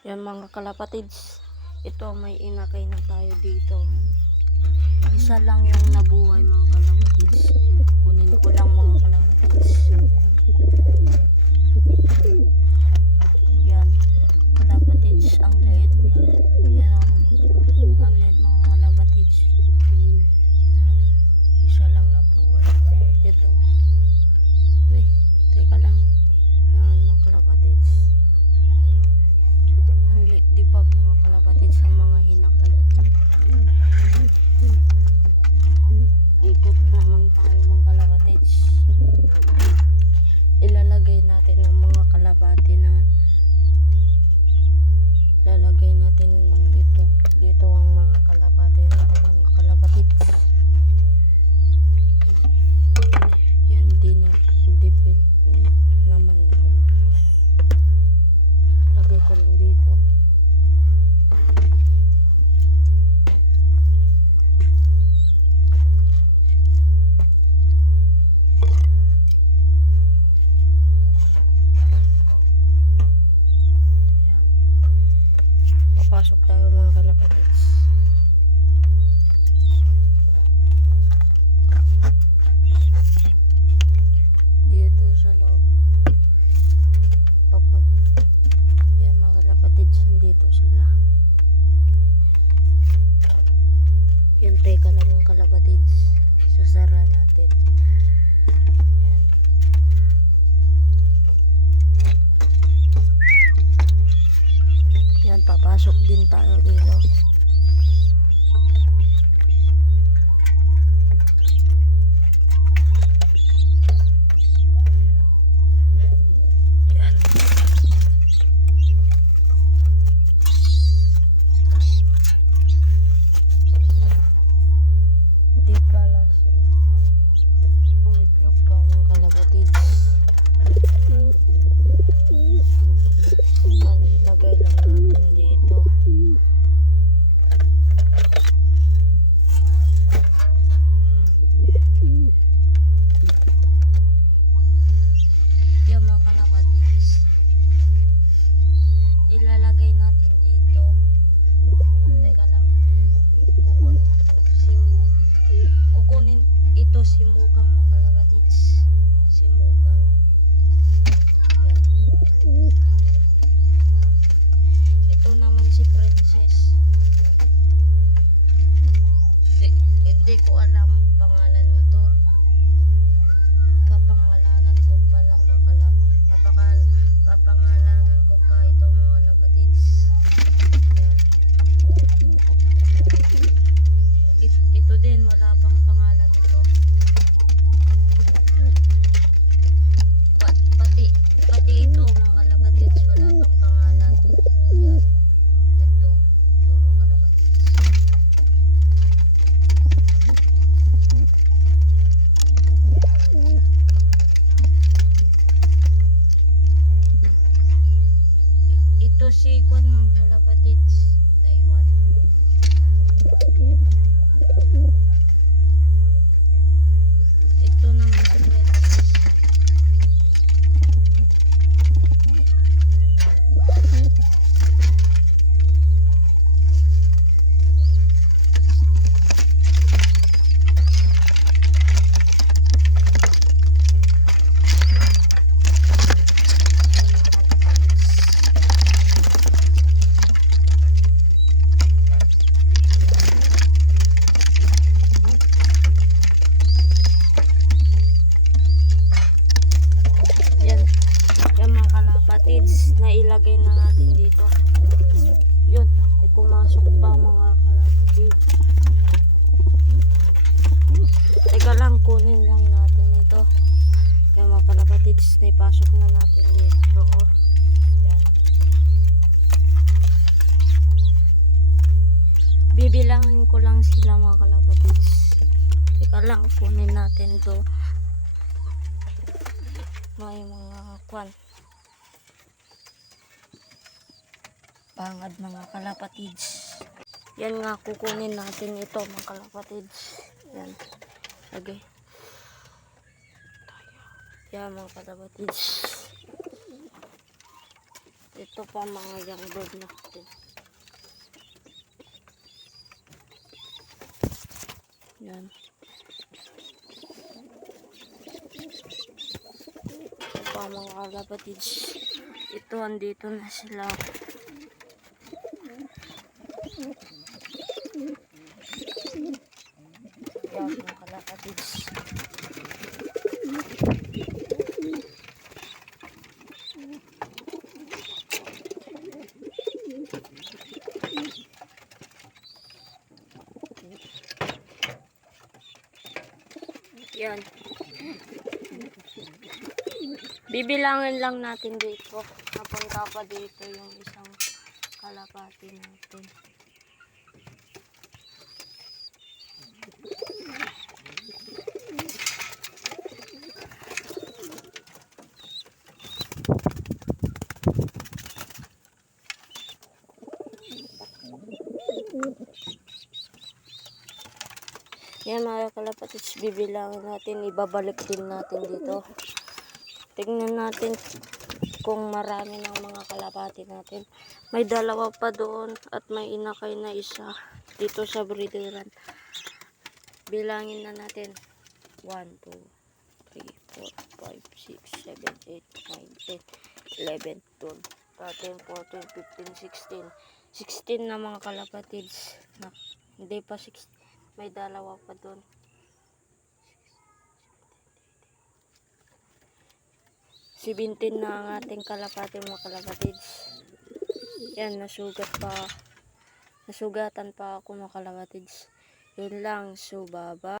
Yan mga kalapatids, ito may inakay na tayo dito. Isa lang yung nabuhay mga kalapatids. Kunin ko lang mga kalapatids. Yan, kalapatids, ang liit. Yan, ang liit mga kalapatids. Yan, isa lang nabuhay. Ito. Teka lang. Yan mga kalapatids. Ang liit, di ba mga kalapatids, ang mga inakay. Ikot naman tayo mga kalapatids. Ilalagay natin ang mga kalapati na lalagay natin dito ang mga kalapati natin mga kalapatids. Yan din naman lagay ko lang dito. Pasok tayo mga kalapatids. Dito sa loob. Papun. Yan mga kalapatids, dito sila. Yan, teka lang mga kalapatids. Sasara natin. Yan. Yan, papasok din tayo dito. Yan. Hindi pala sila. Umitlog pa mga kalapatids. Yan, ilagay lang natin dito. Yan mga kalapatids, ilalagay natin dito. Teka lang, kukunin ito si Mugang mga kalapatids. Si Mugang. Yan. Ito naman si Princess. Hindi ko alam pangalan nito. Papangalanan ko pa lang papangalanan ko pa ito mga kalapatids. Ayan. Ito din, wala pang pangalan ito. Pati ito mga kalapatids, wala pang pangalan. Yan. Ito mga kalapatids. Ito si Kwan mga kalapatids, Taiwan. Ito naman si Princess. Na ilagay na natin dito. Yun, ay pumasok pa mga kalapatids. Teka lang, kunin lang natin ito. Yan mga kalapatids, na ipasok na natin dito. Oh. Yan. Bibilangin ko lang sila mga kalapatids. Teka lang, kunin natin ito. May mga kwan. Pangad mga kalapatids. Yan nga, kukunin natin ito mga kalapatids. Yan. Lagay. Yan mga kalapatids. Ito. ito pa mga young bird natin. Yan. Ito pa mga kalapatids. Ito, andito na sila. Yan mga kalapatids. Yan. Bibilangin lang natin dito. Napunta pa dito yung isang kalapati natin. Yan mga kalapatids, bibilangin natin, ibabalik din natin dito. Tingnan natin kung marami ng mga kalapati natin. May dalawa pa doon at may inakay na isa dito sa breederan. Bilangin na natin. 1, 2, 3, 4, 5, 6, 7, 8, 9, 10, 11, 12, 13, 14, 15, 16. 16 na mga kalapatids. Hindi pa 16. May dalawa pa doon. 17 na ang ating kalapati mga kalapatids. Yan, nasugatan pa ako mga kalapatids. Yun lang. So, bye-bye.